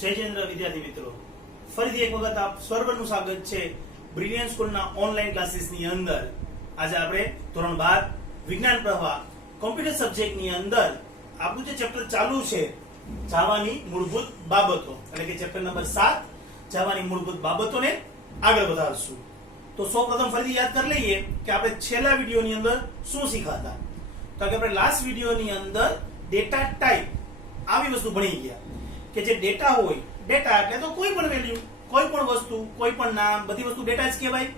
જયચંદ્ર વિદ્યાર્થી મિત્રો, ફરીથી એક વખત આપ સર્વનું સ્વાગત છે બ્રિલિયન્ટ સ્કૂલના ઓનલાઈન ક્લાસીસની અંદર. આજે આપણે ધોરણ 12 વિજ્ઞાન પ્રવાહ કોમ્પ્યુટર સબ્જેક્ટની અંદર આપણું જે ચેપ્ટર ચાલુ છે જાવાની મૂળભૂત બાબતો, એટલે કે ચેપ્ટર નંબર 7 જાવાની મૂળભૂત બાબતોને આગળ વધારશું. તો સૌપ્રથમ ફરીથી યાદ કરી લઈએ કે આપણે છેલ્લા વિડીયોની અંદર શું શીખ્યા. તો કે આપણે લાસ્ટ વિડીયોની અંદર ડેટા ટાઈપ આવી વસ્તુ ભણી ગયા કે જે ડેટા હોય, ડેટા એટલે તો કોઈ પણ વેલ્યુ, કોઈ પણ વસ્તુ, કોઈ પણ નામ, બધી વસ્તુ ડેટા જ કહેવાય.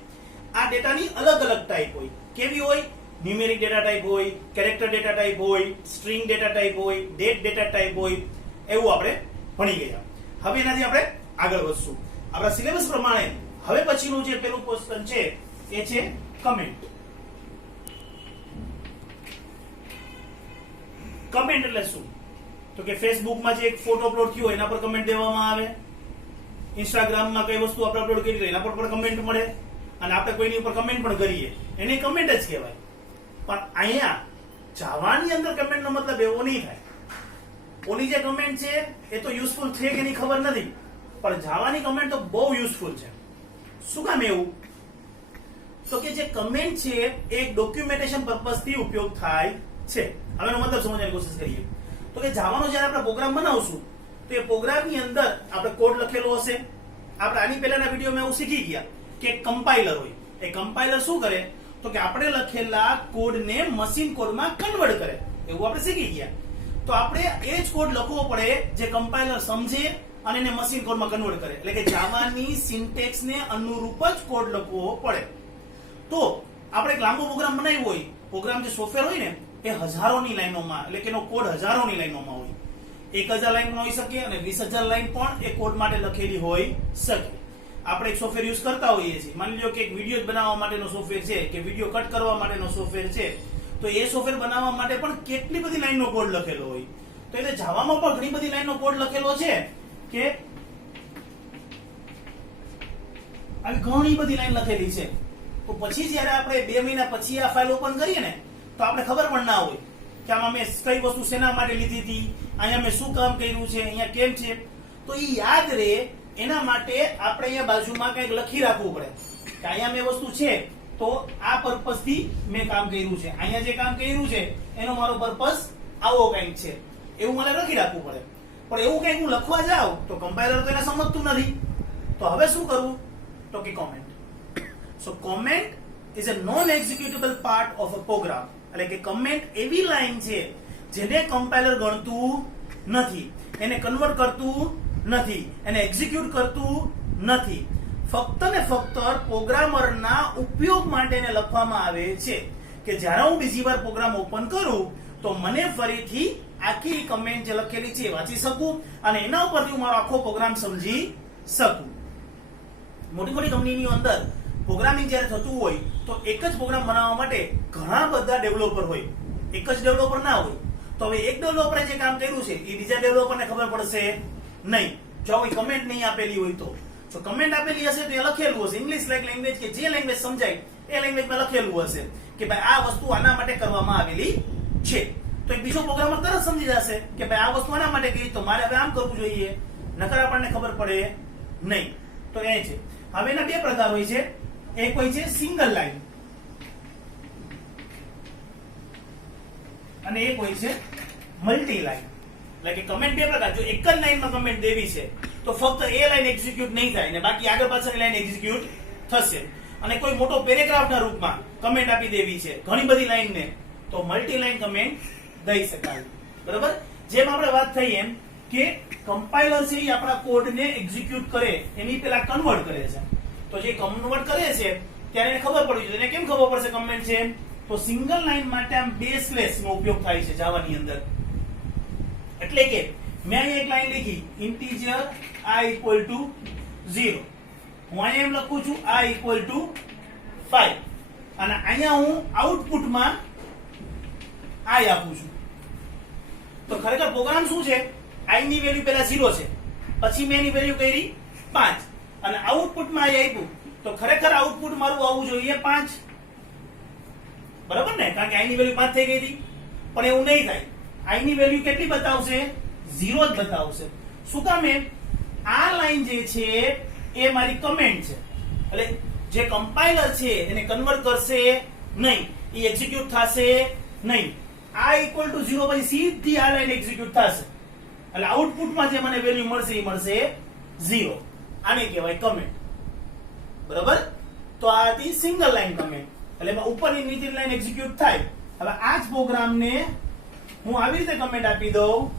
આ ડેટાની અલગ અલગ ટાઈપ હોય. કેવી હોય? ન્યુમેરિક ડેટા ટાઈપ હોય, કેરેક્ટર ડેટા ટાઈપ હોય, સ્ટ્રિંગ ડેટા ટાઈપ હોય, ડેટ ડેટા ટાઈપ હોય. એવું આપણે ભણી ગયા. હવે એનાથી આપણે આગળ વધશું. આપણા સિલેબસ પ્રમાણે હવે પછીનું જે પેલું ક્વેશ્ચન છે એ છે કમેન્ટ. કમેન્ટ એટલે શું? તો કે ફેસબુકમાં જે એક ફોટો અપલોડ થયો એના પર કમેન્ટ દેવામાં આવે, ઇન્સ્ટાગ્રામમાં કઈ વસ્તુ આપણે અપલોડ કરી એના પર પણ કમેન્ટ મળે, અને આપણે કોઈની ઉપર કમેન્ટ પણ કરીએ એને કમેન્ટ જ કહેવાય. પણ અહીંયા જાવાની અંદર કમેન્ટનો મતલબ એવો નહીં થાય. ઓની જે કમેન્ટ છે એ તો યુઝફુલ છે કે નહીં ખબર નથી, પણ જાવાની કમેન્ટ તો બહુ યુઝફુલ છે. શું કામ એવું? તો કે જે કમેન્ટ છે એ ડોક્યુમેન્ટેશન પર્પઝ થી ઉપયોગ થાય છે. હવે એનો મતલબ સમજવાની કોશિશ કરીએ. તો કે જાવાનો જ્યારે આપણે પ્રોગ્રામ બનાવશું તો એ પ્રોગ્રામની અંદર આપણે કોડ લખેલો હશે. આપણે આની પહેલાના વિડીયોમાં એવું શીખી ગયા કે કમ્પાઇલર હોય. એ કમ્પાઇલર શું કરે? તો કે આપણે લખેલા કોડને મશીન કોડમાં કન્વર્ટ કરે. એવું આપણે શીખી ગયા. તો આપણે એ જ કોડ લખવો પડે જે કમ્પાઇલર સમજે અને એને મશીન કોડમાં કન્વર્ટ કરે. એટલે કે જાવાની સિન્ટેક્સને અનુરૂપ જ કોડ લખવો પડે. તો આપણે એક લાંબો પ્રોગ્રામ બનાવ્યો હોય, પ્રોગ્રામ જે સોફ્ટવેર હોય ને એ હજારોની લાઈનોમાં, એટલે કે એનો કોડ હજારોની લાઈનોમાં હોય. 1000 લાઈન હોઈ શકે અને 20000 લાઈન પણ એ કોડ માટે લખેલી હોઈ શકે. આપણે એક સોફ્ટવેર યુઝ કરતા હોઈએ છીએ. માની લો કે એક વિડીયો બનાવવા માટેનો સોફ્ટવેર છે કે વિડીયો કટ કરવા માટેનો સોફ્ટવેર છે, તો એ સોફ્ટવેર બનાવવા માટે પણ કેટલી બધી લાઈનનો કોડ લખેલો હોય. તો એટલે જાવામાં પણ ઘણી બધી લાઈનનો કોડ લખેલો છે કે આવી ઘણી બધી લાઈન લખેલી છે. તો પછી જ્યારે આપણે 2 મહિના પછી આ ફાઇલ ઓપન કરીએ ને તો આપણે ખબર પણ ના હોય કે આમાં મેં કઈ વસ્તુ શેના માટે લીધી હતી, અહીંયા મેં શું કામ કર્યું છે, અહીંયા કેમ છે. તો એ યાદ રહે એના માટે આપણે અહીંયા બાજુમાં કંઈક લખી રાખવું પડે કે અહીંયા મેં વસ્તુ છે તો આ પર્પઝ થી મેં કામ કર્યું છે, અહીંયા જે કામ કર્યું છે એનો મારો પર્પઝ આવો કંઈક છે, એવું મને લખી રાખવું પડે. પણ એવું કંઈક હું લખવા જાઉં તો કમ્પાઇલર તો એને સમજતું નથી. તો હવે શું કરવું? તો કે comment. So comment is a non-executable part of a program. એટલે કે કમેન્ટ એવી લાઈન છે જેને કમ્પાઇલર ગણતું નથી, એને કન્વર્ટ કરતું નથી, એને એક્ઝિક્યુટ કરતું નથી. ફક્ત ને ફક્ત પ્રોગ્રામરના ઉપયોગ માટે એને લખવામાં આવે છે કે જ્યારે હું બીજી વાર પ્રોગ્રામ ઓપન કરું તો મને ફરીથી આખી કમેન્ટ જે લખેલી છે વાંચી શકું અને એના ઉપરથી હું મારો આખો પ્રોગ્રામ સમજી શકું. મોટી મોટી કંપનીની અંદર પ્રોગ્રામિંગ જ્યારે થતું હોય તો એક જ પ્રોગ્રામ બનાવવા માટે ઘણા બધા ડેવલપર હોય, એક જ ડેવલપર ના હોય. તો હવે એક ડેવલપરે જે કામ કર્યું છે એ બીજા ડેવલપરને ખબર પડશે નહીં જો કોઈ કમેન્ટ નહીં આપેલી હોય. તો જો કમેન્ટ આપેલી હશે તો એ લખેલું હશે ઇંગ્લિશ લાઈક લેંગ્વેજ કે જે લેંગ્વેજ સમજાય એ લેંગ્વેજમાં લખેલું હશે કે ભાઈ આ વસ્તુ આના માટે કરવામાં આવેલી છે. તો એક બીજો પ્રોગ્રામર તરત સમજી જશે કે ભાઈ આ વસ્તુ આના માટે કરી તો મારે હવે આમ કરવું જોઈએ, નકર આપણને ખબર પડે નહીં. તો એ છે. હવે એના બે પ્રકાર હોય છે. એક હોય છે સિંગલ લાઈન અને એક હોય છે મલ્ટી લાઈન. એટલે કે કમેન્ટ બે પ્રકાર. જો એક જ લાઈનમાં કમેન્ટ દેવી છે તો ફક્ત એ લાઈન એક્ઝિક્યુટ નહીં થાય ને બાકી આગળ પાછળની લાઈન એક્ઝિક્યુટ થશે. અને કોઈ મોટો પેરેગ્રાફના રૂપમાં કમેન્ટ આપી દેવી છે ઘણી બધી લાઈનને તો મલ્ટી લાઈન કમેન્ટ દઈ શકાય. બરાબર? જેમ આપણે વાત થઈ એમ કે કમ્પાઇલર છે એ આપણા કોડને એક્ઝિક્યુટ કરે એની પહેલા કન્વર્ટ કરે છે. તો જે કન્વર્ટ કરે છે ત્યારે એને ખબર પડવી જોઈએ. એને કેમ ખબર પડશે કમેન્ટ છે? તો સિંગલ લાઈન માટે આમ બે સ્લેશ નો ઉપયોગ થાય છે જાવાની અંદર. એટલે કે મેં અહીંયા એક લાઈન લીધી ઇન્ટીજર i equal to 0. હું અહીંયા એમ લખું છું i equal to 5 અને અહીંયા હું આઉટપુટમાં i આપું છું. તો ખરેખર પ્રોગ્રામ શું છે? i ની વેલ્યુ પહેલા 0 છે, પછી મેં એની વેલ્યુ કરી 5 અને આઉટપુટમાં i આપ્યું તો ખરેખર આઉટપુટ મારું આવવું જોઈએ 5. બરાબર ને? કારણ કે i ની વેલ્યુ 5 થઈ ગઈ હતી. પણ એવું નહીં થાય. i ની વેલ્યુ કેટલી બતાવશે? 0 જ બતાવશે. શું કામ? આ લાઈન જે છે એ મારી કમેન્ટ છે, એટલે જે કમ્પાઇલર છે એને કન્વર્ટ કરશે નહીં, એ એક્ઝિક્યુટ થશે નહીં. આ ઇક્વલ ટુ 0 પછી સીધી આ લાઈન એક્ઝિક્યુટ થશે, એટલે આઉટપુટમાં જે મને વેલ્યુ મળશે એ મળશે 0. આને કહેવાય કમેન્ટ. બરાબર? તો આ હતી સિંગલ લાઈન કમેન્ટ, એટલે એમાં ઉપરની નીચેની લાઈન એક્ઝિક્યુટ થાય. હવે આ જ પ્રોગ્રામને હું આવી રીતે કમેન્ટ આપી દઉં,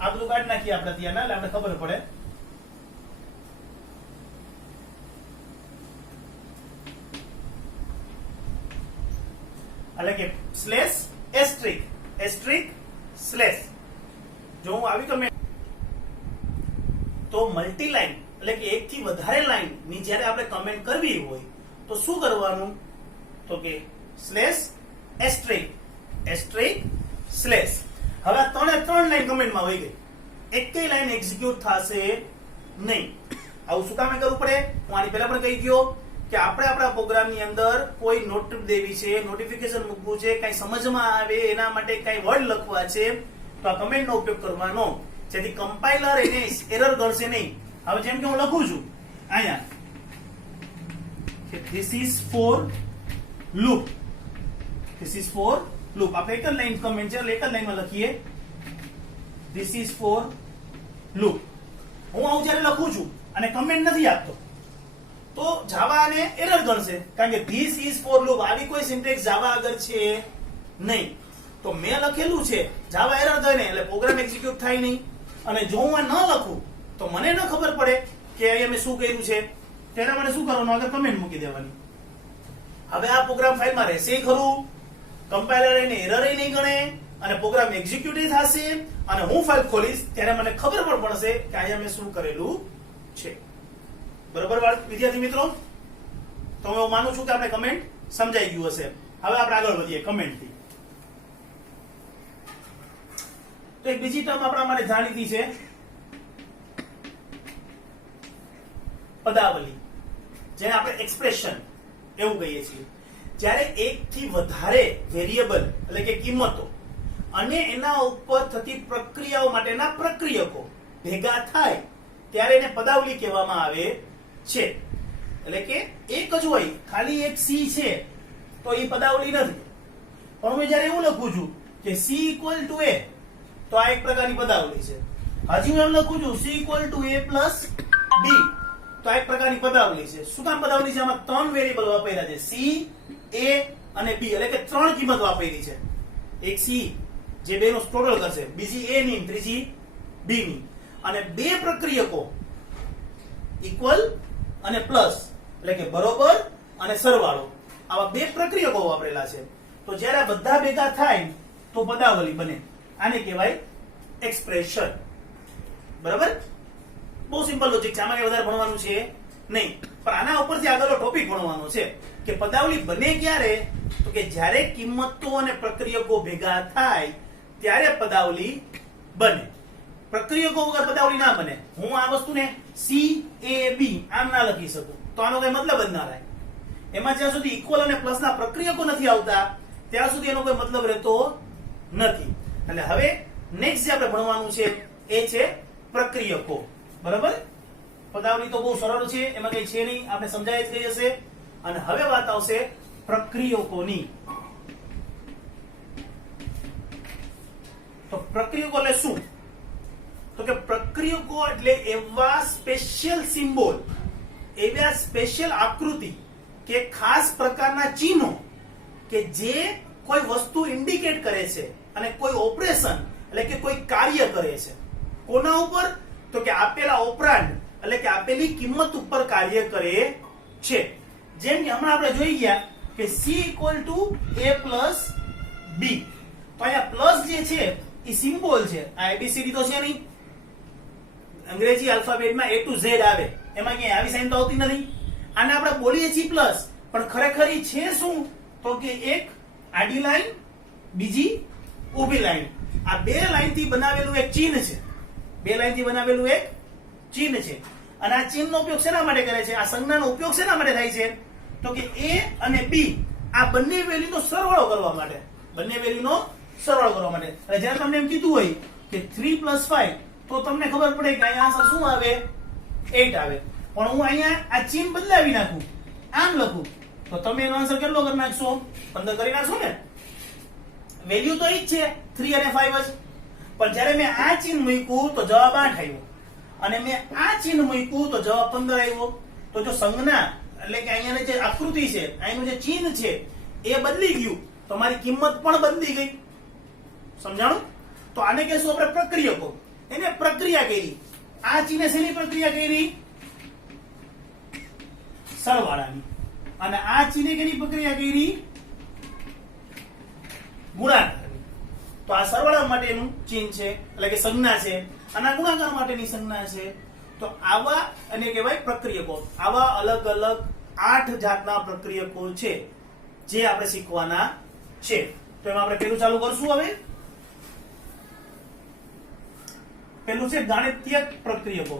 આ બધું કાઢી નાખીએ આપણે ત્યાંના, એટલે આપણે ખબર પડે. એટલે કે સ્લેશ એસ્ટ્રિક એસ્ટ્રિક સ્લેશ. જો હું આવી કમેન્ટ તો મલ્ટી લાઈન એટલે કે એક થી વધારે લાઈન ની જ્યારે આપણે કમેન્ટ કરવી હોય તો શું કરવાનું, તો કે સ્લેશ એસ્ટ્રિક એસ્ટ્રિક સ્લેશ. હવે આ ત્રણ લાઈન કમેન્ટમાં વહી ગઈ, એકેય લાઈન એક્ઝિક્યુટ થશે નહીં. આવું શું કામે કરવું પડે? હું આની પહેલા પણ કહી ગયો કે આપણે આપણા પ્રોગ્રામની અંદર કોઈ નોટ દેવી છે, નોટિફિકેશન મૂકવું છે, કઈ સમજમાં આવે એના માટે કઈ વર્ડ લખવા છે, તો આ કમેન્ટનો ઉપયોગ કરવાનો, જેથી કમ્પાઇલર એને એરર ગણશે નહીં. હવે જેમ કે હું લખું છું અહીંયા કે this is for loop, this is for loop. આપણે એક જ લાઈન કમેન્ટ છે એટલે એક જ લાઈનમાં લખીએ ધીસ ઇઝ ફોર લૂપ. હું આવું જ્યારે લખું છું અને કમેન્ટ નથી આપતો તો જાવા આને એરર ગણશે, કારણ કે ધીસ ઇઝ ફોર લૂપ આવી કોઈ સિન્ટેક્સ જાવા આગળ છે નહીં. તો મેં લખેલું છે જાવા એરર ગણે એટલે પ્રોગ્રામ એક્ઝિક્યુટ થાય નહીં. અને જો હું આ ન લખું તો મને ન ખબર પડે કે અહીંયા મેં શું કર્યું છે, તેના માટે શું કરવાનું, આગળ કમેન્ટ મૂકી દેવાની. હવે આ પ્રોગ્રામ ફાઇલમાં રહેશે ખરું, કમ્પાઇલર એને એરર નહીં ગણે અને પ્રોગ્રામ એક્ઝિક્યુટ થશે, અને હું ફાઇલ ખોલીશ ત્યારે મને ખબર પણ પડશે કે અહીંયા મેં શું કરેલું છે. બરોબર વિદ્યાર્થી મિત્રો? તો હું માનું છું કે આપણે કમેન્ટ સમજાઈ ગયું હશે. હવે આપણે આગળ વધીએ કમેન્ટથી. તો એક બીજી ટર્મ આપણા માટે જાણીતી છે પદાવલી, જેને આપણે એક્સપ્રેશન એવું કહીએ છીએ. જ્યારે એક થી વધારે વેરિયેબલ એટલે કે કિંમતો અને એના ઉપર થતી પ્રક્રિયાઓ માટેના પ્રક્રિયકો ભેગા થાય ત્યારે એને પદાવલી કહેવામાં આવે છે. એટલે કે એક જ હોય, ખાલી એક સી છે તો એ પદાવલી નથી. પણ હું જ્યારે એવું લખું છું કે સી ઇક્વલ ટુ એ, તો આ એક પ્રકારની પદાવલી છે. હજી હું એમ લખું છું C equal to A plus B, તો આ એક પ્રકારની પદાવલી છે. શું કામ પદાવલી છે? આમાં ત્રણ વેરિયેબલ વાપર્યા છે, સી, એ અને બી, એટલે કે ત્રણ કિંમત વાપરી છે. એક સી જે બે નો ટોટલ કરશે, બીજી એ ની, ત્રીજી બી ની, અને બે પ્રક્રિયકો ઇક્વલ અને પ્લસ એટલે કે બરોબર અને સરવાળો, આવા બે પ્રક્રિયકો વાપરેલા છે. તો જ્યારે આ બધા ભેગા થાય તો પદાવલી બને. આને કહેવાય એક્સપ્રેશન. બરાબર? બહુ સિમ્પલ લોજિક છે, આમાં કઈ વધારે ભણવાનું છે નહીં. પણ આના ઉપરથી આગળનો ટોપિક ભણવાનો છે કે પદાવલી બને ક્યારે, તો કે જ્યારે કિંમતો અને પ્રક્રિયકો ભેગા થાય ત્યારે પદાવલી બને. પ્રક્રિયકો વગર પદાવલી ના બને. હું આ વસ્તુને સી એ બી આમ ના લખી શકું તો આનો કઈ મતલબ જ ના થાય. એમાં જ્યાં સુધી ઇક્વલ અને પ્લસ ના પ્રક્રિયકો નથી આવતા ત્યાં સુધી એનો કોઈ મતલબ રહેતો નથી. એટલે હવે નેક્સ્ટ જે આપણે ભણવાનું છે એ છે પ્રક્રિયકો. બરાબર? પદાવલી તો બહુ સરળ છે, એમાં કઈ છે નહીં, આપણે સમજાય જ ગઈ હશે. અને હવે વાત આવશે પ્રક્રિયકોની. તો પ્રક્રિયકો એટલે શું? તો કે પ્રક્રિયકો એટલે એવા સ્પેશિયલ સિમ્બોલ, એવા સ્પેશિયલ આકૃતિ કે ખાસ પ્રકારના ચિહ્નો કે જે કોઈ વસ્તુ ઇન્ડિકેટ કરે છે અને કોઈ ઓપરેશન એટલે કે કોઈ કાર્ય કરે છે. કોના ઉપર? તો કે આપેલા ઓપરાન્ડ એટલે કે આપેલી કિંમત ઉપર કાર્ય કરે છે. જેમ કે હમણાં આપણે જોઈ ગયા કે c equal to a plus b, તો અહીંયા પ્લસ જે છે એ સિમ્બોલ છે. આ એબીસીડી તો છે નહીં, અંગ્રેજી આલ્ફાબેટમાં a to z આવે, એમાં ક્યાંય આવી સાઈન તો આવતી નથી. આને આપણે બોલીએ છીએ પ્લસ, પણ ખરેખર એ છે શું? તો કે એક આડી લાઈન, બીજી ઊભી લાઈન. આ બે લાઈન થી બનાવેલું એક ચિહ્ન છે, બે લાઈન થી બનાવેલું એક ચિહ્ન છે. અને આ ચિહ્નનો ઉપયોગ શેના માટે કરે છે? આ સંજ્ઞાનો ઉપયોગ શેના માટે થાય છે? તો કે a અને b આ બંને વેલ્યુનો સરવાળો કરવા માટે, બંને વેલ્યુનો સરવાળો કરવા માટે. એટલે જ્યારે તમને એમ કીધું હોય કે 3 + 5 તો તમને ખબર પડે કે અહીંયા આન્સર શું આવે 8 આવે. પણ હું અહીંયા આ ચિહ્ન બદલાવી નાખું, આમ લખું, તો તમે એનો આન્સર કેટલો કરી નાખશો? 15 કરી નાખશો ને. વેલ્યુ તો ઈ જ છે 3 અને 5 જ. પણ જ્યારે મેં આ ચિહ્ન મૂક્યું તો જવાબ 8 આવ્યો, અને મેં આ ચિહ્ન મૂક્યું તો જવાબ 15 આવ્યો. તો જો સંજ્ઞા એટલે કે અહીંયાની જે આકૃતિ છે, અહીંનું જે ચિહ્ન છે એ બદલી ગયું તો મારી કિંમત પણ બદલી ગઈ. સમજાણું? તો આને કહેશું આપણે પ્રક્રિયકો. એને પ્રક્રિયા કરી. આ ચિહ્ને શેની પ્રક્રિયા કરી? સરવાળાની. અને આ ચિહ્ને કેની પ્રક્રિયા કરી? ગુણાકારની. તો આ સરવાળા માટેનું ચિહ્ન છે એટલે કે સંજ્ઞા છે, અને આ ગુણાકાર માટેની સંજ્ઞા છે. તો આવા અને કહેવાય પ્રક્રિયકો. આવા અલગ અલગ 8 જાતના પ્રક્રિયકો છે જે આપણે શીખવાના છે. તો એમાં આપણે પેલું ચાલુ કરશું. હવે પેલું છે ગાણિતિક પ્રક્રિયકો.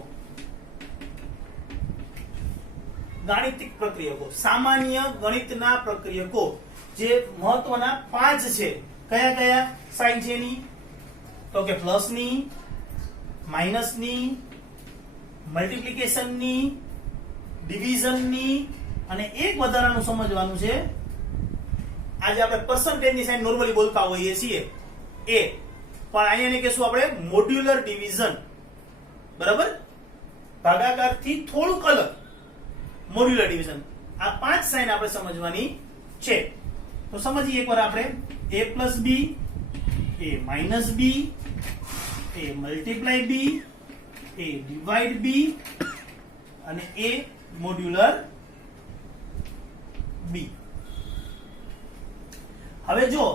ગાણિતિક પ્રક્રિયકો, સામાન્ય ગણિતના પ્રક્રિયકો જે મહત્વના 5 છે. કયા કયા સાઇન છે એની? તો કે પ્લસની, માઇનસની, મલ્ટીપ્લિકેશનની, ડિવિઝનની, અને એક વધારાનું સમજવાનું છે. આજે આપણે પર્સન્ટેજની સાઇન નોર્મલી બોલતા હોઈએ છીએ એ, પણ અહીંયા કહેશું આપણે મોડ્યુલર ડિવિઝન. બરાબર? ભાગાકારથી થોડુંક અલગ મોડ્યુલર ડિવિઝન. આ 5 સાઇન આપણે સમજવાની છે. તો સમજીએ એકવાર આપણે. a plus B, a minus B, a multiply B, a divide B, અને a મોડ્યુલર બી. હવે જો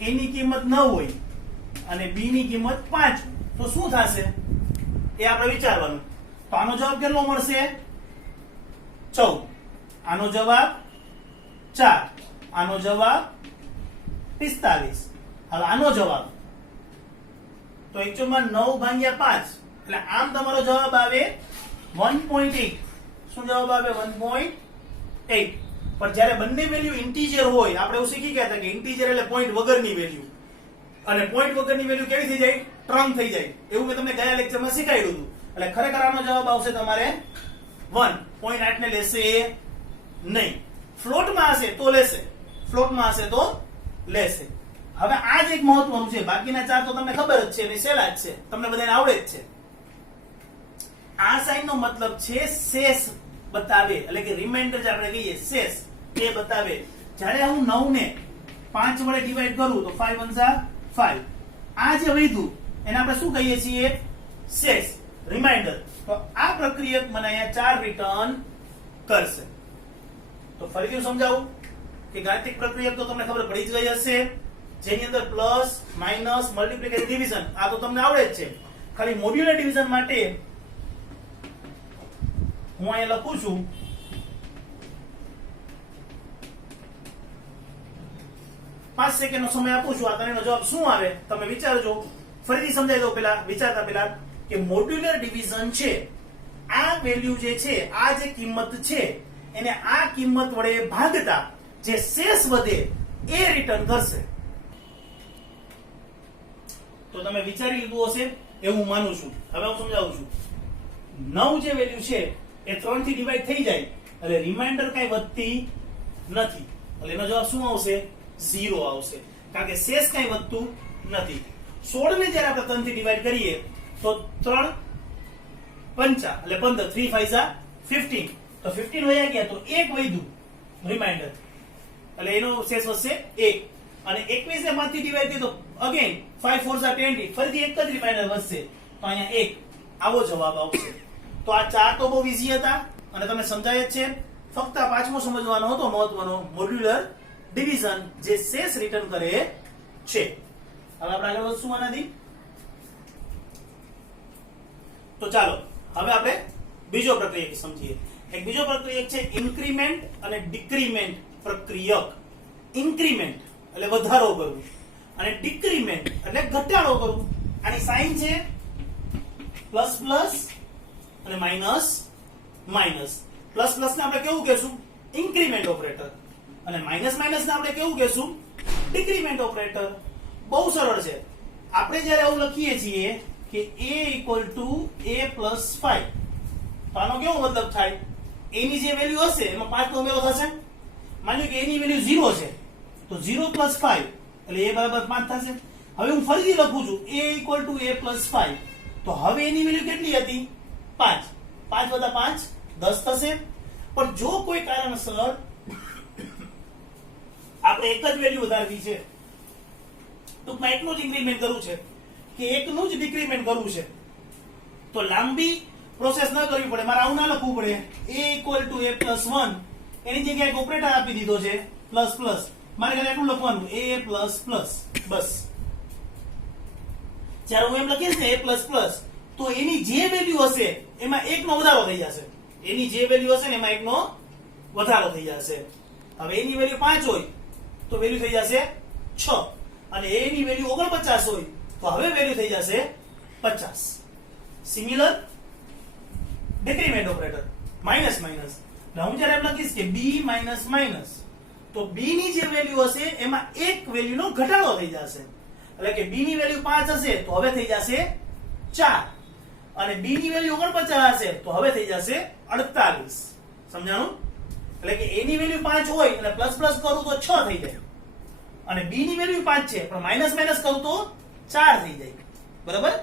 a ની કિંમત 9 હોય અને b ની કિંમત 5, તો શું થશે એ આપણે વિચારવાનું. તો આનો જવાબ કેટલો મળશે? 14. આનો જવાબ 4. આનો જવાબ 45. હવે આનો જવાબ તો એકચુઅલમાં 9 ભાગ્યા 5 એટલે આમ તમારો જવાબ આવે 1.8. શું જવાબ આવે? 1.8. પણ જ્યારે બંને વેલ્યુ ઇન્ટીજર હોય, આપણે એવું શીખી ગયા હતા કે ઇન્ટીજર એટલે પોઈન્ટ વગરની વેલ્યુ, અને પોઈન્ટ વગરની વેલ્યુ કેવી થઈ જાય? ટ્રમ થઈ જાય. એવું મેં તમને ગયા લેક્ચરમાં શીખવાડ્યું હતું. એટલે ખરેખર આનો જવાબ આવશે તમારે 1.8 ને લેશે નહીં. ફ્લોટમાં હશે તો લેશે, ફ્લોટમાં હશે તો લેશે. હવે આ જ એક મહત્વનું છે. બાકીના 4 તો તમને ખબર જ છે અને સહેલા જ છે, તમને બધાને આવડે જ છે. આ સાઇનનો મતલબ છે શેષ બતાવે, એટલે કે રિમાઇન્ડર જે આપણે કહીએ શેષ એ બતાવે. જ્યારે હું 9 ને 5 વડે ડિવાઈડ કરું તો 5 1 5. આ જે વધ્યું એને આપણે શું કહીએ છીએ? શેષ, રિમાઇન્ડર. તો આ પ્રક્રિયક મને અહીંયા 4 રિટર્ન કરશે. તો ફરીથી સમજાવું કે ગાણિતિક પ્રક્રિયક તો તમને ખબર પડી જ ગઈ હશે, જેની અંદર પ્લસ, માઇનસ, મલ્ટીપ્લિકેશન, ડિવિઝન આ તો તમને આવડે જ છે. ખાલી મોડ્યુલર ડિવિઝન માટે હું અહીંયા લખું છું 5 સેકન્ડનો સમય આપું છું. આ ત્રણેયનો જવાબ શું આવે તમે વિચારજો. ફરીથી સમજાવી દો પેલા વિચારતા પેલા કે મોડ્યુલર ડિવિઝન છે, આ વેલ્યુ જે છે, આ જે કિંમત છે એને આ કિંમત વડે ભાગતા જે શેષ વધે એ રિટર્ન કરશે. તો તમે વિચારી લીધું હશે એવું માનું છું. હવે હું સમજાવું છું. 9 જે વેલ્યુ છે એ 3 થી ડિવાઈડ થઈ જાય એટલે રિમાઇન્ડર કઈ વધતી નથી, એટલે એનો જવાબ શું આવશે? 0 આવશે, કારણ કે શેષ કઈ વધતું નથી. 16 ને જ્યારે આપણે 3 થી ડિવાઈડ કરીએ તો 3 5 એટલે 15, 3 5 15, તો 15 વયા ગયા તો 1 વધ્યું રિમાઇન્ડર, એટલે એનો શેષ વધશે 1. અને 21 ને 5 થી ડિવાઈડ કરીએ તો અગેન 5 4 20, ફરીથી એક જ રિમાઇન્ડર વધશે, તો અહીંયા 1. આવો જવાબ આવશે. તો આ 4 તો બહુ ઈઝી હતા અને તમે સમજાય જ છે. ફક્ત આ પાંચમો સમજવાનો હતો મહત્વનો, મોડ્યુલર ડિવિઝન જે શેષ રિટર્ન કરે છે. હવે આપણે આગળ વધશું આનાથી. તો ચાલો હવે આપણે બીજો પ્રક્રિયક સમજીએ. એક બીજો પ્રક્રિયક છે ઇન્ક્રીમેન્ટ અને ડિક્રીમેન્ટ પ્રક્રિયક. ઇન્ક્રીમેન્ટ એટલે વધારો કરવું અને ડિક્રીમેન્ટ એટલે ઘટાડો કરવું. આની સાઇન છે પ્લસ પ્લસ અને માઇનસ માઇનસ. પ્લસ પ્લસ ને આપણે કેવું કહેશું? Increment operator. અને માઇનસ માઇનસ ને આપણે કેવું કહેશું? Decrement operator. બહુ સરળ છે. આપણે જ્યારે આવું લખીએ છીએ કે a equal two a plus 5, તો આનો કેવો મતલબ થાય, a ની જે વેલ્યુ હશે એમાં 5 નો ઉમેરો થશે. માની લો કે a ની વેલ્યુ 0 છે તો 0 પ્લસ 5 એટલે a બરાબર 5 થશે. હવે હું ફરીથી લખું છું a equal two a plus 5, તો હવે એની વેલ્યુ કેટલી હતી, 5. 5 વત્તા 5 10 થશે. પણ જો કોઈ કારણસર આપણે એક જ વેલ્યુ વધારવી છે, ટૂંકમાં એકનું જ ઇન્ક્રીમેન્ટ કરવું છે કે એકનું જ ડિક્રીમેન્ટ કરવું છે, તો લાંબી પ્રોસેસ ન કરવી પડે, મારે આવું ના લખવું પડે. a equal two a plus 1 એની જગ્યાએ એક ઓપરેટર આપી દીધો છે પ્લસ પ્લસ, મારે ખાલી એટલું લખવાનું a પ્લસ પ્લસ, બસ. જ્યારે હું એમ લખીશ ને a પ્લસ પ્લસ, તો એની જે વેલ્યુ હશે એમાં એકનો વધારો થઈ જશે. એની જે વેલ્યુ હશે ને એમાં એકનો વધારો થઈ જશે. હવે એની વેલ્યુ 5 હોય તો વેલ્યુ થઈ જશે 6, અને a ની વેલ્યુ 49 હોય તો હવે વેલ્યુ થઈ જશે 50. Similar decrement operator minus minus. હું જ્યારે એમ લખીશ કે b માઇનસ માઇનસ, તો b ની જે વેલ્યુ હશે એમાં એક વેલ્યુનો ઘટાડો થઈ જશે. એટલે કે b ની વેલ્યુ 5 હશે તો હવે થઈ જશે 4, અને b ની વેલ્યુ 49 હશે તો હવે થઈ જશે 48. સમજાણું? એટલે કે a ની વેલ્યુ 5 હોય અને પ્લસ પ્લસ કરું તો 6 થઈ જાય, અને b ની વેલ્યુ 5 છે પણ માઇનસ માઇનસ કરું તો 4 થઈ જાય. બરાબર?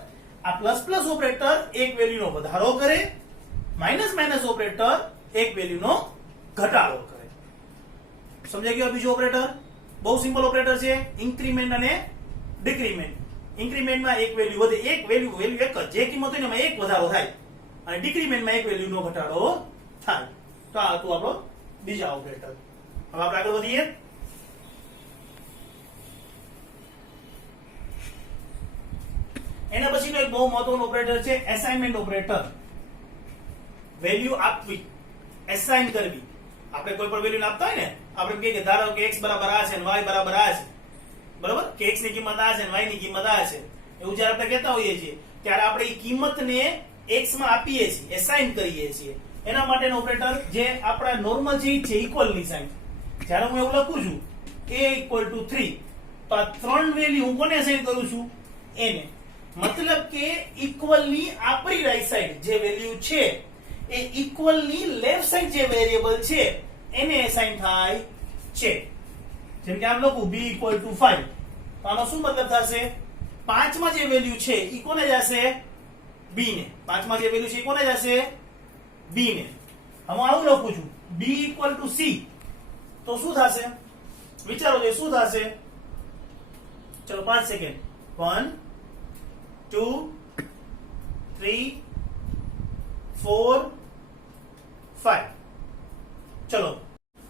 આ પ્લસ પ્લસ ઓપરેટર એક વેલ્યુનો વધારો કરે, માઇનસ માઇનસ ઓપરેટર એક વેલ્યુનો ઘટાડો કરે. સમજાઈ ગયો? બીજો ઓપરેટર બહુ સિમ્પલ ઓપરેટર છે, ઇન્ક્રીમેન્ટ અને ડિક્રીમેન્ટ. ઇન્ક્રીમેન્ટમાં એક વેલ્યુ વધે, એક વેલ્યુ એક જ, જે કિંમત હોય એમાં એક વધારો થાય, અને ડિક્રીમેન્ટમાં એક વેલ્યુનો ઘટાડો થાય. તો આ હતું આપણો બીજા ઓપરેટર. હવે આપણે આગળ વધીએ. એના પછીનો એક બહુ મહત્વનો ઓપરેટર છે એસાઇનમેન્ટ ઓપરેટર. વેલ્યુ આપવી, એસાઇન કરવી. આપણે કોઈ પણ વેલ્યુ આપતા હોય ને, આપણે કહીએ કે ધારો કે x બરાબર આ છે અને y બરાબર આ છે, બરાબર, કે x ની કિંમત આ છે અને y ની કિંમત આ છે, એવું જ્યારે આપણે કહેતા હોઈએ છીએ ત્યારે આપણે એ કિંમતને x માં આપીએ છીએ, એસાઇન કરીએ છીએ. એના માટેનો ઓપરેટર જે આપણા નોર્મલ છે એ છે ઇક્વલ ની સાઇન. જ્યારે હું એવું લખું છું a ઇક્વલ ટુ 3, તો આ ત્રણ વેલ્યુ હું કોને એસાઇન કરું છું, એને. મતલબ કે ઇક્વલ ની આપણી રાઈટ સાઈડ જે વેલ્યુ છે એ ઇક્વલ ની લેફ્ટ સાઈડ જે વેરિયેબલ છે એને એસાઇન થાય છે. જેમ કે આમ લખું b ઇક્વલ ટુ 5, તો આનો શું મતલબ થશે, 5 માં જે વેલ્યુ છે ઈ કોને જશે, b ને. 5 માં જે વેલ્યુ છે ઈ કોને જશે, b ને. હવે આવું લખું છું b ઇક્વલ ટુ c, તો શું થશે, વિચારો તો શું થશે. ચલો 5 સેકન્ડ. 1 2 3 4 5. ચલો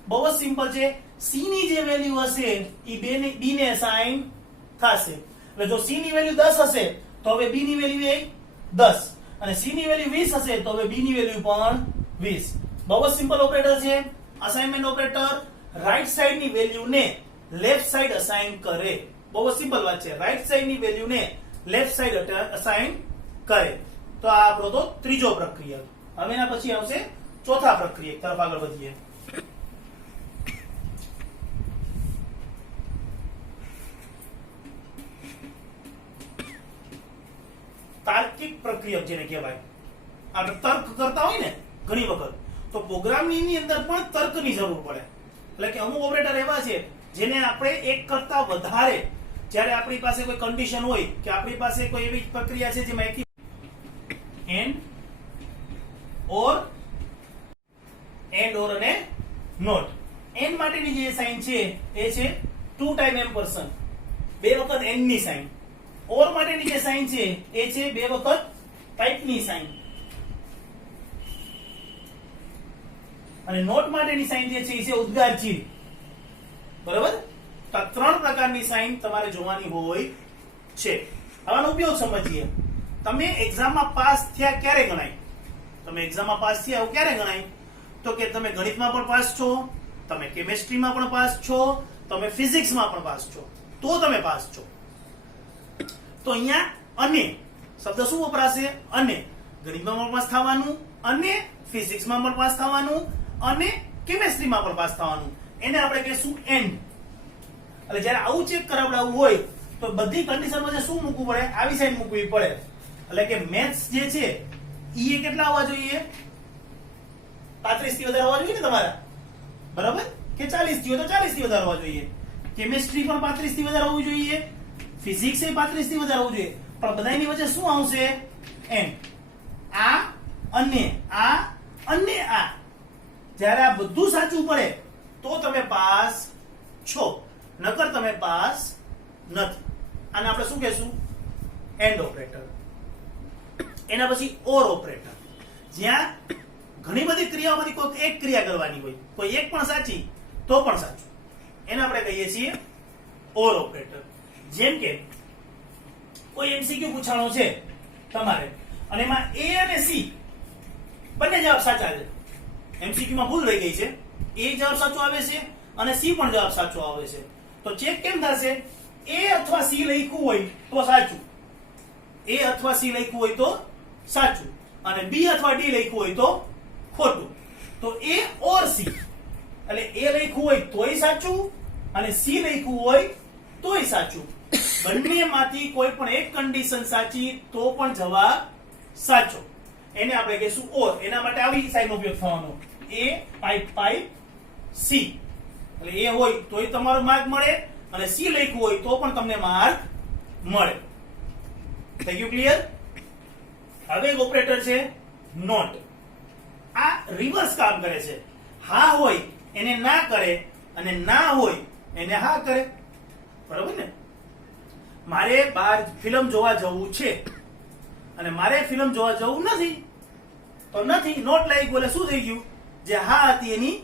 બહુ જ સિમ્પલ છે. c ની જે વેલ્યુ હશે એ b ને અસાઇન થશે. એટલે જો c ની વેલ્યુ 10 હશે તો હવે b ની વેલ્યુ એ 10, અને c ની વેલ્યુ 20 હશે તો હવે b ની વેલ્યુ પણ 20. બહુ જ સિમ્પલ ઓપરેટર છે. અસાઇનમેન્ટ ઓપરેટર રાઈટ સાઈડ ની વેલ્યુ ને લેફ્ટ સાઈડ અસાઇન કરે. બહુ જ સિમ્પલ વાત છે. રાઈટ સાઈડ ની વેલ્યુ ને લેફ્ટ સાઈડ અસાઇન કરે. તો આ આપણો તો ત્રીજો પ્રક્રિયા. હવે એના પછી આવશે ચોથા પ્રક્રિયા તરફ આગળ વધીએ. તાર્કિક પ્રક્રિયા જેને કહેવાય. આપણે તર્ક કરતા હોય ને ઘણી વખત, તો પ્રોગ્રામિંગ ની અંદર પણ તર્કની જરૂર પડે. એટલે કે અમુક ઓપરેટર એવા છે જેને આપણે એક કરતા વધારે, જ્યારે આપણી પાસે કોઈ કન્ડિશન હોય કે આપણી પાસે કોઈ એવી પ્રક્રિયા છે જેમાં એક એન્ડ ઓર અને નોટ. એન્ડ માટેની જે સાઇન છે એ છે 2 ટાઈમ એમ્પરસન, બે વખત એન્ડ ની સાઇન. ઓર માટેની જે સાઇન છે એ છે બે વખત પાઇપની સાઇન, અને નોટ માટેની સાઇન જે છે એ છે ઉદ્ગાર ચીહ્ન. બરાબર? તો આ ત્રણ પ્રકારની સાઇન તમારે જોવાની હોય છે. આનો ઉપયોગ સમજીએ. તમે એક્ઝામમાં પાસ થયા ક્યારે ગણાય? તમે એક્ઝામમાં પાસ થયા ક્યારે ગણાય? તો કે તમે ગણિતમાં પણ પાસ છો, તમે કેમેસ્ટ્રીમાં પણ પાસ છો, તમે ફિઝિક્સમાં પણ પાસ છો, તો તમે પાસ છો. તો અહીંયા અને શબ્દ શું વપરાશે? અને. ગણિતમાં પણ પાસ થવાનું, અને ફિઝિક્સમાં પણ પાસ થવાનું, અને કેમેસ્ટ્રીમાં પણ પાસ થવાનું. એને આપણે કહીશું એન્ડ. એટલે જ્યારે આવું ચેક કરાવડાવવું હોય તો બધી કન્ડિશનમાં શું મૂકવું પડે? આવી સાઈન મૂકવી પડે. એટલે કે મેથ્સ જે છે ઈ કેટલા આવવા જોઈએ? 35 થી વધારે આવવા જોઈએ ને તમારા, બરાબર? કે 40 થી હોય તો 40 થી વધારે આવવા જોઈએ. કેમિસ્ટ્રી પણ 35 થી વધારે હોવું જોઈએ, ફિઝિક્સ એ 35 થી વધારે હોવું જોઈએ. પણ બધાની વચ્ચે શું આવશે? એમ. આ અને આ. જ્યારે આ બધું સાચું પડે તો તમે પાસ છો, નકર તમે પાસ નથી. આને આપણે શું કહેશું? And operator. એના પછી ઓર ઓપરેટર, જ્યાં ઘણી બધી ક્રિયાઓમાંથી કોઈ એક ક્રિયા કરવાની હોય, કોઈ એક પણ સાચી તો પણ સાચું, એને આપણે કહીએ છીએ ઓર ઓપરેટર. જેમ કે કોઈ એમસીક્યુ પૂછાણો છે તમારે અને એમાં એ અને સી બંને જવાબ સાચા છે. એમસીક્યુ માં ભૂલ રહી ગઈ છે, એ જવાબ સાચો આવે છે અને સી પણ જવાબ સાચો આવે છે. તો ચેક કેમ થશે? એ અથવા સી લખ્યું હોય તો સાચું, એ અથવા સી લખ્યું હોય તો સાચું, અને બી અથવા ડી લખ્યું હોય તો ખોટું. તો એ ઓર સી, એટલે એ લખ્યું હોય તોય સાચું અને સી લખ્યું હોય તોય સાચું. બંનેમાંથી કોઈ પણ એક કન્ડિશન સાચી તો પણ જવાબ સાચો. એને આપણે કહીશું ઓર. એના માટે આવી સાઈનનો ઉપયોગ થવાનો, એ પાઇપ સી. એટલે એ હોય તોય તમારો માર્ક મળે અને સી લખ્યું હોય તો પણ તમને માર્ક મળે. થઈ ગયું ક્લિયર? હવે એક ઓપરેટર છે નોટ. આ રિવર્સ કામ કરે છે. હા હોય એને ના કરે અને ના હોય એને હા કરે, બરોબર ને? મારે બહાર ફિલ્મ જોવા જવું છે અને મારે ફિલ્મ જોવા જવું નથી તો નથી, નોટ લાગી ગયું. એટલે શું થઈ ગયું? જે હા હતી એની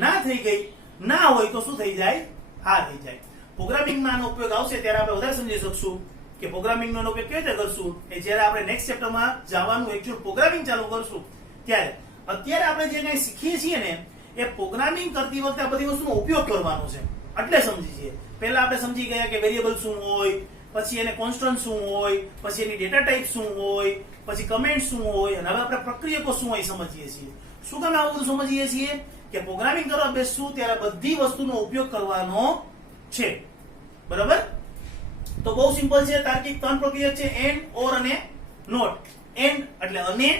ના થઈ ગઈ. ના હોય તો શું થઈ જાય? હા થઈ જાય. પ્રોગ્રામિંગમાં આનો ઉપયોગ આવશે ત્યારે આપણે વધારે સમજી શકશું કે પ્રોગ્રામિંગનો ઉપયોગ કેવી રીતે કરશું, એ જ્યારે આપણે નેક્સ્ટ ચેપ્ટરમાં જવાનું એક્ચ્યુઅલ પ્રોગ્રામિંગ ચાલુ કરશું ત્યારે. અત્યારે આપણે જે કંઈ શીખીએ છીએ ને એ પ્રોગ્રામિંગ કરતી વખતે આ બધી વસ્તુનો ઉપયોગ કરવાનો છે એટલે સમજી છીએ. પહેલા આપણે સમજી ગયા કે વેરિયેબલ શું હોય, પછી એને કોન્સ્ટન્ટ શું હોય, પછી એની ડેટા ટાઈપ શું હોય, પછી કમેન્ટ શું હોય, અને હવે આપણે પ્રક્રિયકો શું હોય સમજીએ છીએ. શું કામ આવું બધું સમજીએ છીએ? કે પ્રોગ્રામિંગ કરવા બેસશું ત્યારે બધી વસ્તુનો ઉપયોગ કરવાનો છે, બરાબર? તો બહુ સિમ્પલ છે. તાર્કિક 3 પ્રક્રિયા છે, એન્ડ, ઓર અને નોટ. એન્ડ એટલે અને,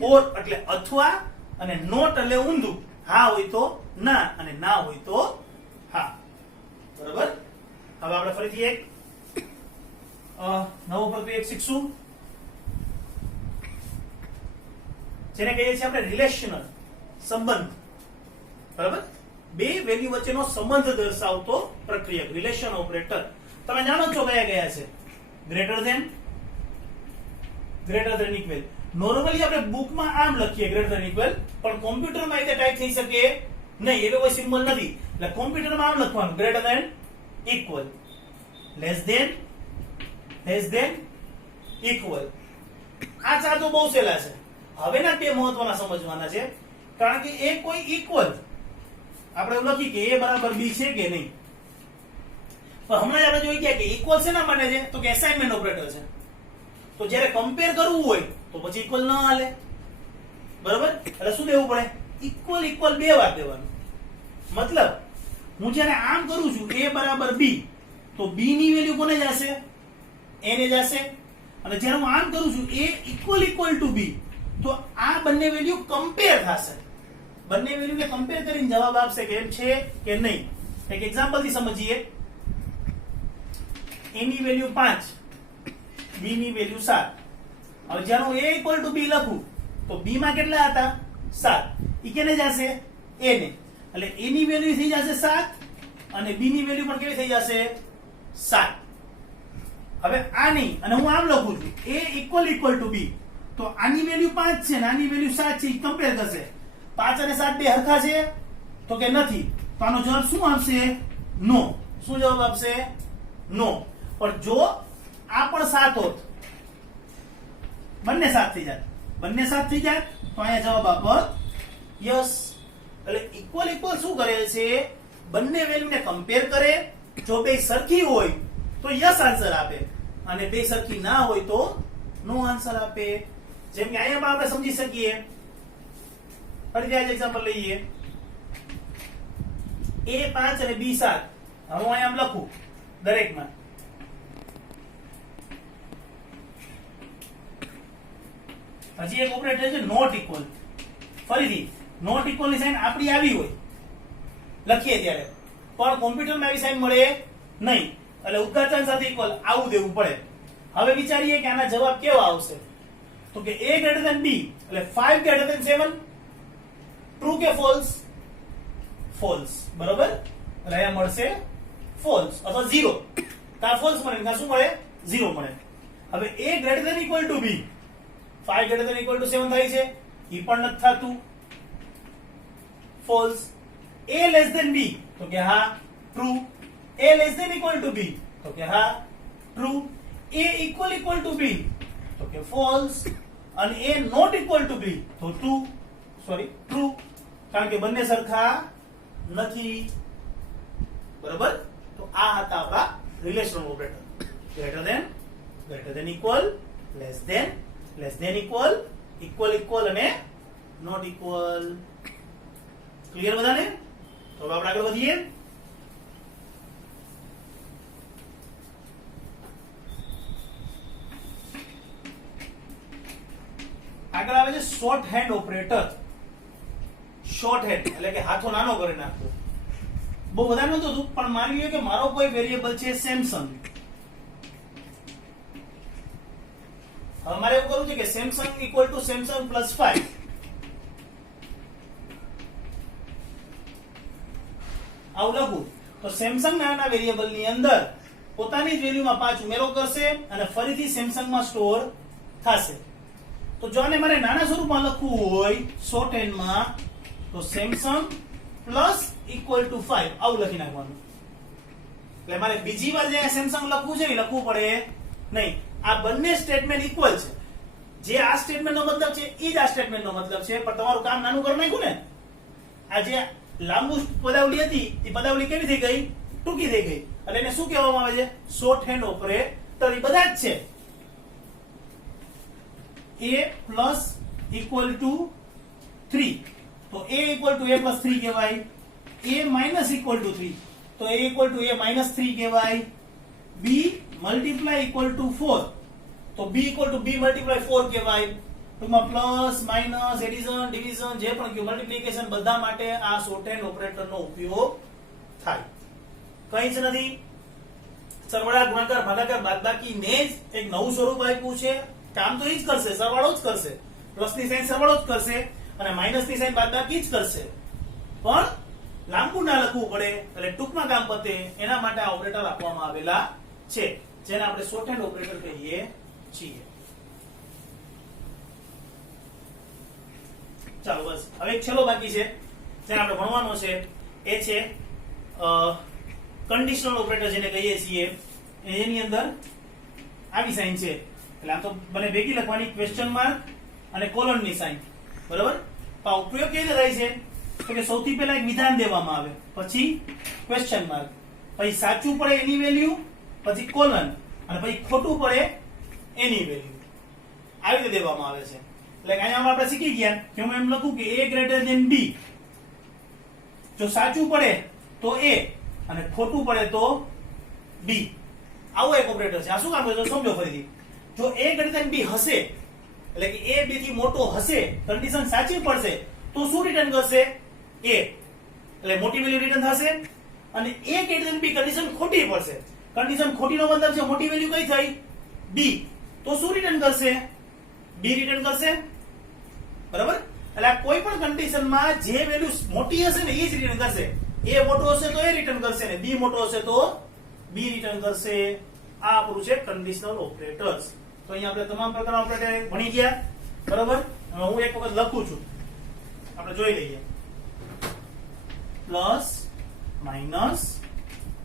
ઓર એટલે અથવા, અને નોટ એટલે ઊંધું. હા હોય તો ના અને ના હોય તો હા, બરાબર? હવે આપણે ફરીથી એક નવો પ્રક્રિયા શીખશું જેને કહીએ છીએ આપણે રિલેશનલ સંબંધ, બરાબર? બે વેલ્યુ વચ્ચેનો સંબંધ દર્શાવતો પ્રક્રિયક રિલેશન ઓપરેટર. તમે જાણો છો કયા કયા છે? Greater than equal. નોર્મલી આપણે બુકમાં આમ લખીએ ગ્રેટર ધેન ઇક્વલ, પણ કોમ્પ્યુટરમાં એ ટાઈપ થઈ શકે નહીં, એવો કોઈ સિમ્બોલ નથી. એટલે કોમ્પ્યુટરમાં આમ લખવાનું greater than equal, less than equal. આ ચાર તો બહુ સહેલા છે. હવેના બે મહત્વના સમજવાના છે, કારણ કે એ કોઈ ઇક્વલ આપણે એવું લખી કે a બરાબર b છે કે નહીં, પણ હમણાં જ આપણે જોઈ ગયા કે ઇક્વલ શેના માટે છે? તો કે અસાઇનમેન્ટ ઓપરેટર છે. તો જ્યારે કમ્પેર કરવું હોય તો પછી ઇક્વલ ન હાલે, બરાબર? એટલે શું દેવું પડે? ઇક્વલ બે વાર દેવાનું. મતલબ હું જ્યારે આમ કરું છું a બરાબર b, તો b ની વેલ્યુ કોને જશે? a ને જશે. અને જ્યારે હું આમ કરું છું a ઇક્વલ ટુ b, તો આ બંને વેલ્યુ કમ્પેર થશે. બંને વેલ્યુને કમ્પેર કરીને જવાબ આપશે કે એમ છે કે નહીં. એક એક્ઝામ્પલ થી સમજીએ. a ની વેલ્યુ 5, b ની વેલ્યુ 7. હવે જ્યારે હું a ઇક્વલ ટુ b લખું તો b માં કેટલા હતા? 7. ઈ કેને જશે? a ને. એટલે a ની વેલ્યુ થઈ જશે 7 અને b ની વેલ્યુ પણ કેવી થઈ જશે? 7. હવે આ નહીં, અને હું આમ લખું છું a ઇક્વલ ટુ b, તો આની વેલ્યુ 5 છે અને આની વેલ્યુ 7 છે. ઈ કમ્પેર કરશે. 5 અને 7 બે હરખા છે? તો કે નથી. તો આનો જવાબ શું આપશે? નો. શું જવાબ આપશે? નો. પણ જો આ પણ 7 હોત, બંને 7 થઈ જાય, તો અહીંયા જવાબ આપત યસ. એટલે ઇક્વલ શું કરે છે? બંને વેલ્યુને કમ્પેર કરે. જો બે સરખી હોય તો યસ આન્સર આપે, અને બે સરખી ના હોય તો નો આન્સર આપે. જેમ કે અહીંયા આપણે સમજી શકીએ. ફરીથી આ એક્ઝામ્પલ લઈએ. a 5 અને b 7. હવે હું અહીંયા લખું દરેકમાં હજી એક ઓપરેટર છે નોટ ઇક્વલ. ફરીથી નોટ ઇક્વલ ની સાઈન આપણી આવી હોય લખીએ ત્યારે, પણ કોમ્પ્યુટરમાં આવી સાઈન મળે નહીં, એટલે ઉદ્ઘાટન સાથે ઇક્વલ આવું દેવું પડે. હવે વિચારીએ કે આના જવાબ કેવા આવશે. તો કે a ગ્રેટર ધેન b એટલે 5 ગ્રેટર ધેન 7. ટ્રુ કે ફોલ્સ? ફોલ્સ. બરોબર, એટલે અહીંયા મળશે ફોલ્સ અથવા 0. કા ફોલ્સ મળે કા શું મળે? 0 મળે. હવે a greater than equal to b 5 greater than equal to 7 થાય છે, ઈ પણ નથી થતું, false. a less than b તો કે હા true. a less than equal to b તો કે હા true. a equal to b તો કે ફોલ્સ. અને a not equal to b તો ટ્રુ, કારણ કે બંને સરખા નથી. બરાબર, તો આ હતા આપણા relational operator. Greater than equal, less than equal અને નોટ ઇક્વલ. ક્લિયર બધાને? તો હવે આપણે આગળ વધીએ. આગળ આવે છે short hand operator. Short hand એટલે કે હાથો નાનો કરી નાખવો. બહુ બધા નહોતું હતું, પણ માની લ્યો કે મારો કોઈ વેરિયેબલ છે સેમસંગ. હવે મારે એવું કરવું છે કે Samsung equal to Samsung plus 5. આવું લખું તો સેમસંગ નાના વેરિયેબલ ની અંદર પોતાની જ વેલ્યુમાં 5 ઉમેરો કરશે અને ફરીથી સેમસંગ માં સ્ટોર થશે. તો જો આને મારે નાના સ્વરૂપમાં લખવું હોય શોર્ટ હેન્ડમાં, તો સેમસંગ પ્લસ ઇક્વલ ટુ 5 આવું લખી નાખવાનું. એટલે મારે બીજી વાર જે સેમસંગ લખવું છે એ લખવું પડે નહીં. આ બંને સ્ટેટમેન્ટ ઇક્વલ છે. જે આ સ્ટેટમેન્ટનો મતલબ છે એ જ આ સ્ટેટમેન્ટનો મતલબ છે, પણ તમારું કામ નાનું કરી નાખ્યું ને. આ જે લાંબુ પદાવલી હતી એ પદાવલી કેવી થઈ ગઈ? ટૂંકી થઈ ગઈ. એટલે એને શું કહેવામાં આવે છે? Short hand operator. એ બધા જ છે. a પ્લસ ઇક્વલ ટુ 3 તો a equal two a plus 3 કહેવાય. a માઇનસ ઇક્વલ ટુ 3 તો a equal two a minus 3 કહેવાય. b મલ્ટીપ્લાય ઇક્વલ ટુ 4 તો b equal to b multiply 4 કહેવાય. ટૂંકમાં પ્લસ માઇનસ એડિશન ડિવિઝન જે પણ કયું મલ્ટીપ્લિકેશન બધા માટે આ શોર્ટ હેન્ડ ઓપરેટરનો ઉપયોગ થાય. કંઈ જ નથી. સરવાળા ગુણાકાર ભાગાકાર બાદબાકી ને જ એક નવું સ્વરૂપ આપ્યું છે. કામ તો એ જ કરશે, સરવાળો જ કરશે. પ્લસ ની સાઈન સરવાળો જ કરશે અને માઇનસ ની સાઈન બાદબાકી જ કરશે, પણ લાંબુ ના લખવું પડે એટલે ટૂંકમાં કામ પતે એના માટે આ ઓપરેટર આપવામાં આવેલા છે, જેને આપણે શોર્ટ હેન્ડ ઓપરેટર કહીએ છીએ. ચાલો બસ હવે એક છેલ્લો બાકી છે જેને આપણે ભણવાનો છે, એ છે કન્ડિશનલ ઓપરેટર જેને કહીએ છીએ. એની અંદર આવી સાઈન છે એટલે આમ તો બને ભેગી લખવાની, ક્વેશ્ચન માર્ક અને કોલન ની સાઈન. બરાબર, તો આ ઉપયોગ કેવી રીતે થાય છે? તો કે સૌથી પહેલા એક વિધાન દેવામાં આવે, પછી ક્વેશ્ચન માર્ક, પછી સાચું પડે એની વેલ્યુ, પછી કોલન, અને પછી ખોટું પડે એની વેલ્યુ. આવી રીતે દેવામાં આવે છે. એટલે અહીંયા આપણે શીખી ગયા કે હું એમ લખું કે a ગ્રેટર ધેન b. જો સાચું પડે તો a અને ખોટું પડે તો b. આવો એક ઓપરેટર છે. આ શું કામ કરે સમજો ફરીથી. જો a ગ્રેટર ધેન b હશે એટલે કે a b થી મોટો હશે, કન્ડિશન સાચી પડશે તો શું રિટર્ન કરશે? a એટલે મોટી વેલ્યુ રિટર્ન થશે. અને a greater than b condition ખોટી પડશે. કન્ડિશન ખોટીનો મતલબ છે મોટી વેલ્યુ કઈ થઈ? b. તો શું રિટર્ન કરશે? b રિટર્ન કરશે. બરાબર, એટલે આ કોઈ પણ કન્ડિશનમાં જે વેલ્યુ મોટી હશે ને એ જ રિટર્ન કરશે. a મોટો હશે તો a રિટર્ન કરશે ને b મોટો હશે તો b રિટર્ન કરશે. આ આપણું છે કન્ડિશનલ ઓપરેટર્સ. તો અહીંયા આપણે તમામ પ્રકારના ઓપરેટર ભણી ગયા. બરાબર, હવે હું એક વખત લખું છું, આપણે જોઈ લઈએ. Plus minus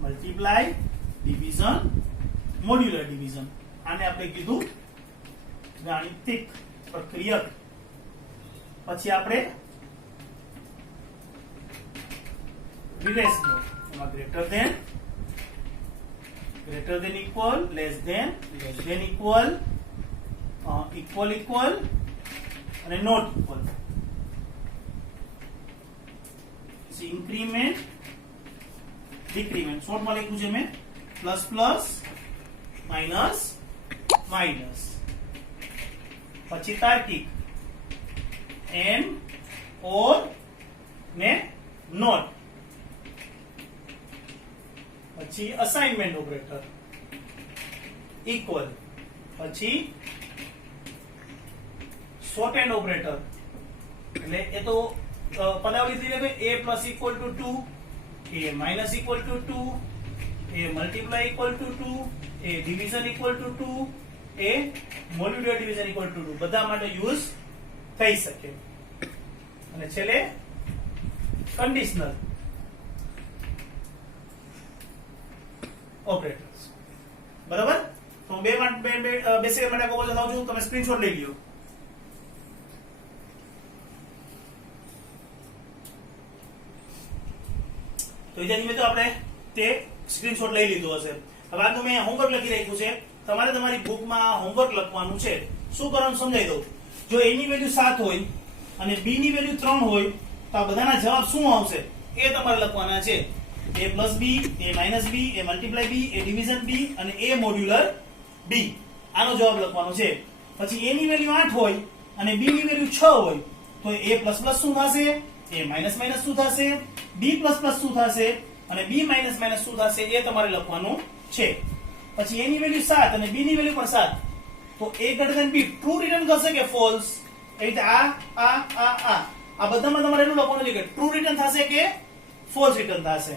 multiply division modular division. આને આપણે કીધું ગાણિતિક પ્રક્રિયક. પછી આપણે રિલેશનલ, એમાં greater than equal, less than equal, equal અને નોટ ઇક્વલ. Increment decrement. શોર્ટમાં લખ્યું છે મેં પ્લસ પ્લસ માઇનસ માઇનસ. પછી તાર્કિક એન્ડ, ઓર ને નોટ. પછી અસાઇનમેન્ટ ઓપરેટર ઇક્વલ, પછી શોર્ટ ઓપરેટર એટલે એ તો પદાવલી થઈ ગઈ. a plus equal to 2, a minus equal to 2, a multiply equal to 2, a division equal to 2, a modular division equal to 2 બધા માટે યુઝ થઈ શકે. અને છેલ્લે કંડિશનલ ઓપરેટર્સ. બરાબર? તો બે સેકન્ડ માટે કહું છું, તમે સ્ક્રીનશોટ લઈ લ્યો. તો વિદ્યાર્થી મિત્રો આપણે તે સ્ક્રીનશોટ લઈ લીધો હશે. હવે આગળ મેં હોમવર્ક લખી રાખ્યું છે. તમારે તમારી બુકમાં હોમવર્ક લખવાનું છે. શું કરવાનું સમજાવી દઉં. જો a ની વેલ્યુ 7 હોય અને b ની વેલ્યુ 3 હોય તો આ બધાના જવાબ શું આવશે એ તમારે લખવાના છે. a plus b, a minus b, a multiply b, a division b અને a મોડ્યુલર b. આનો જવાબ લખવાનો છે. પછી a ની વેલ્યુ 8 હોય અને b ની વેલ્યુ 6 હોય તો a પ્લસ પ્લસ શું થશે, a માઇનસ માઇનસ શું થશે, b પ્લસ પ્લસ શું થશે અને b માઇનસ માઇનસ શું થશે એ તમારે લખવાનું છે. પછી a ની વેલ્યુ 7 અને b ની વેલ્યુ પણ 7 તો a greater than b true return કરશે કે ફોલ્સ. એ રીતે આ બધામાં તમારે એટલું લખવાનું છે કે ટ્રુ રિટર્ન થશે કે ફોલ્સ રિટર્ન થશે.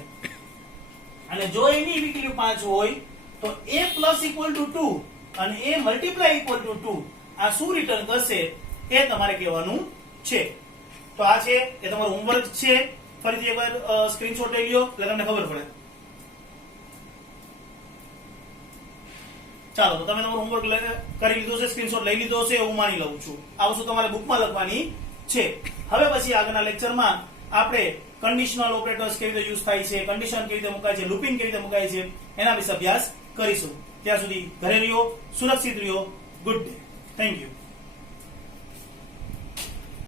અને જો a ની વેલ્યુ 5 હોય તો a પ્લસ ઇક્વલ ટુ 2 અને a મલ્ટીપ્લાય ઇક્વલ ટુ 2 આ શું રિટર્ન કરશે એ તમારે કહેવાનું છે. તો આ છે એ તમારું હોમવર્ક છે. ફરીથી એકવાર સ્ક્રીનશોટ લઈ લ્યો એટલે તમને ખબર પડે. ચાલો તો તમે તમારું હોમવર્ક કરી લીધો છે, સ્ક્રીનશોટ લઈ લીધો છે હું માની લઉં છું. આ વસ્તુ તમારે બુકમાં લખવાની છે. હવે પછી આગળના લેક્ચરમાં આપણે કંડિશનલ ઓપરેટર્સ કેવી રીતે યુઝ થાય છે, કન્ડિશન કેવી રીતે મુકાય છે, લૂપિંગ કેવી રીતે મુકાય છે એના વિશે અભ્યાસ કરીશું. ત્યાં સુધી ઘરે રહ્યો, સુરક્ષિત રહ્યો. Good day. Thank you.